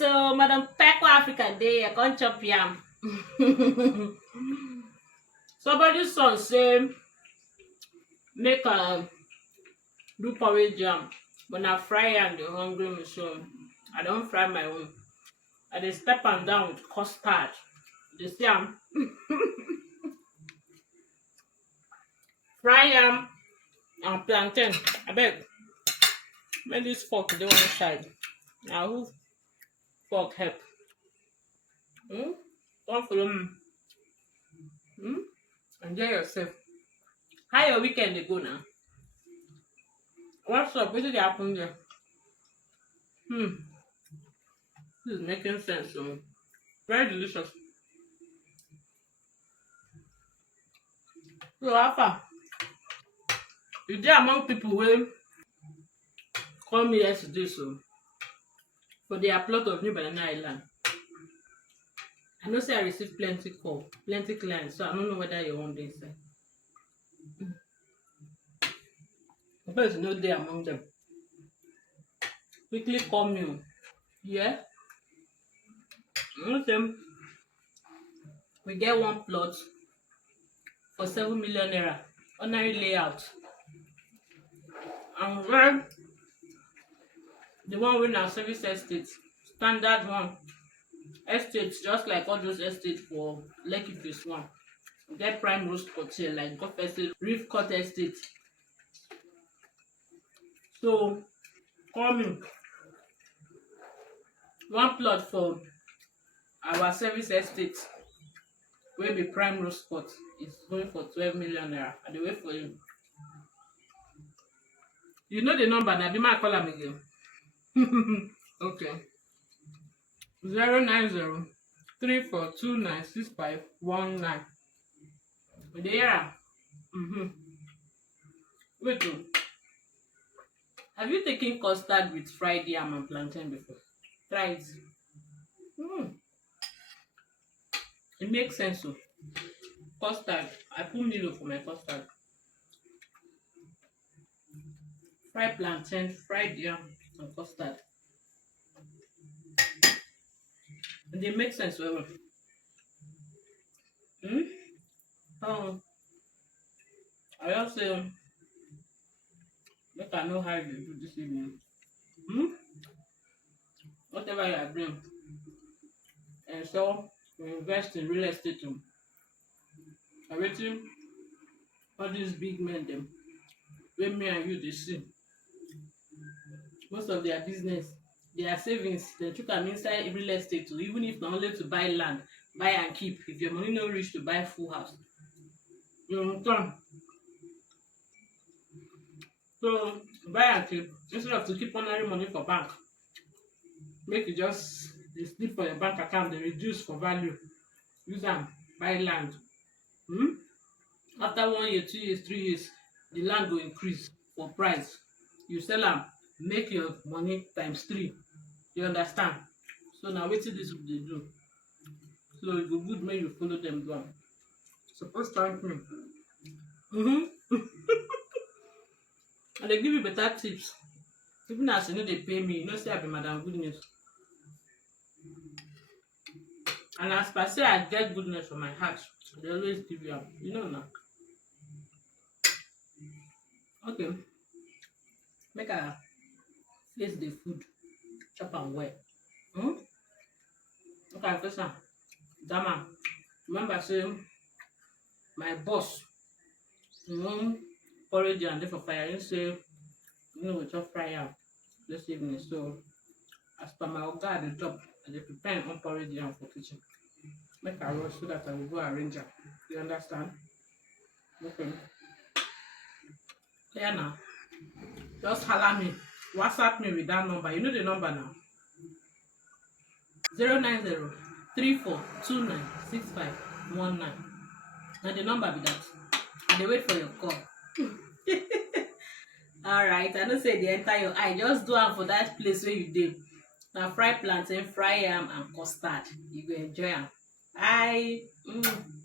so Madam Peco Africa Day, I can't chop yam. Somebody's son say make a do porridge jam. When I fry and the hungry me, so I don't fry my own. I just step am down with custard. The yam. Fry yam and plantain. I beg. Make this fork the one side. Now who fork help? Don't follow me. Enjoy yourself. How your weekend dey go now? What's up? What did happen there? This is making sense to me. Very delicious. So Alpha, you dey among people wey call me yesterday so for their plot of new banana island. I know say I received plenty call, plenty clients, so I don't know whether you want this. Because you know they among them. Quickly call me. Yeah? Okay. We get one plot for 7 million naira. Ordinary layout. And where the one with our service estate, standard one. Estates, just like all those estates for Lekki Phase 1. We get prime rose spot here, like God Estate, Reef Court Estate. So call me. One plot for our service estate will be prime rose spot is going for 12 million naira. I dey wait for you. You know the number now, be my call am again. Okay. 09034296519. With the year. Wait oh. Have you taken custard with fried yam and plantain before? Try it. It makes sense. So custard. I put Milo for my custard. Fried plantain, fried yam, and custard. And they make sense well. I just say make I know how you do this evening. Whatever you are doing. And so we invest in real estate too. Everything all these big men them wey me and you dey see. Most of their business, their savings, they took am inside real estate too, even if not only to buy land, buy and keep. If your money no reach to buy full house, you return. So buy and keep instead of to keep ordinary money for bank. Make it just they sleep for your bank account, they reduce for value. Use them, buy land. After 1 year, 2 years, 3 years, the land will increase for price. You sell them, make your money times 3. You understand? So now what this they do. So it go good when you follow them down. Suppose thank me. And they give you better tips. Even as you know they pay me, you know say I be Madam Goodness. And as per say I get goodness from my heart, they always give you up. You know now. Okay. Make I face the food. Chop and well. Okay, face am. Dama. Remember say my boss porridge and dey for fire. You say we chop fry am this evening. So as per my oga at the top, I dey prepare on porridge yam for kitchen. Make I rush so that I will go arrange am. You understand? Okay. Yeah now. Just holler me. WhatsApp me with that number. You know the number now. 09034296519. Now the number be that. And they wait for your call. Alright, I don't say they enter your eye. Just do am for that place where you did. Now fry plantain, fry yam and custard. You go enjoy am. Bye.